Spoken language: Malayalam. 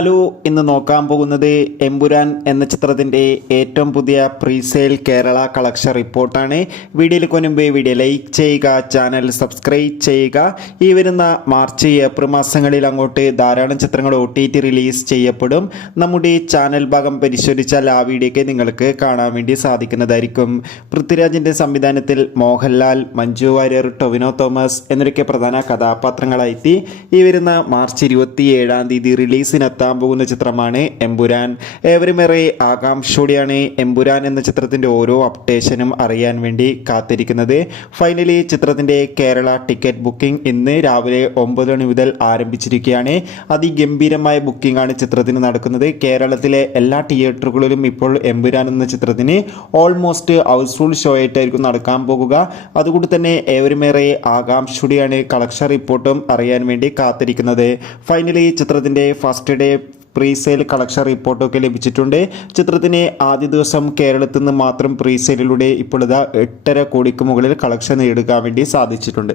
ഹലോ, ഇന്ന് നോക്കാൻ പോകുന്നത് എമ്പുരാൻ എന്ന ചിത്രത്തിൻ്റെ ഏറ്റവും പുതിയ പ്രീസെയിൽ കേരള കളക്ഷൻ റിപ്പോർട്ടാണ്. വീഡിയോയിലേക്ക് മുൻപ് വീഡിയോ ലൈക്ക് ചെയ്യുക, ചാനൽ സബ്സ്ക്രൈബ് ചെയ്യുക. ഈ വരുന്ന മാർച്ച് ഏപ്രിൽ മാസങ്ങളിൽ അങ്ങോട്ട് ധാരാളം ചിത്രങ്ങൾ OTT റിലീസ് ചെയ്യപ്പെടും. നമ്മുടെ ചാനൽ ഭാഗം പരിശോധിച്ചാൽ ആ വീഡിയോയ്ക്ക് നിങ്ങൾക്ക് കാണാൻ വേണ്ടി സാധിക്കുന്നതായിരിക്കും. പൃഥ്വിരാജിൻ്റെ സംവിധാനത്തിൽ മോഹൻലാൽ, മഞ്ജു വാര്യർ, ടൊവിനോ തോമസ് എന്നൊക്കെ പ്രധാന കഥാപാത്രങ്ങളായിട്ട് ഈ വരുന്ന മാർച്ച് 27 റിലീസിനെത്താൻ പോകുന്ന ചിത്രമാണ് എമ്പുരാൻ. ഏവരുമേറെ ആകാംക്ഷയോടെയാണ് എമ്പുരാൻ എന്ന ചിത്രത്തിൻ്റെ ഓരോ അപ്ഡേഷനും അറിയാൻ വേണ്ടി കാത്തിരിക്കുന്നത്. ഫൈനലി ചിത്രത്തിൻ്റെ കേരള ടിക്കറ്റ് ബുക്കിംഗ് ഇന്ന് രാവിലെ 9 മണി മുതൽ ആരംഭിച്ചിരിക്കുകയാണ്. അതിഗംഭീരമായ ബുക്കിംഗ് ആണ് ചിത്രത്തിന് നടക്കുന്നത്. കേരളത്തിലെ എല്ലാ തിയേറ്ററുകളിലും ഇപ്പോൾ എമ്പുരാൻ എന്ന ചിത്രത്തിന് ഓൾമോസ്റ്റ് ഹൗസ്ഫുൾ ഷോ ആയിട്ടായിരിക്കും നടക്കാൻ പോകുക. അതുകൊണ്ട് തന്നെ ഏവരുമേറെ ആകാംക്ഷയോടെയാണ് കളക്ഷൻ റിപ്പോർട്ടും അറിയാൻ വേണ്ടി കാത്തിരിക്കുന്നത്. ഫൈനലി ചിത്രത്തിൻ്റെ ഫസ്റ്റ് ഡേ പ്രീസെയിൽ കളക്ഷൻ റിപ്പോർട്ടൊക്കെ ലഭിച്ചിട്ടുണ്ട്. ചിത്രത്തിന് ആദ്യ ദിവസം കേരളത്തിൽ നിന്ന് മാത്രം പ്രീസെയിലിലൂടെ ഇപ്പോൾ 8.5 കോടിക്ക് മുകളിൽ കളക്ഷൻ നേടുക വേണ്ടി സാധിച്ചിട്ടുണ്ട്.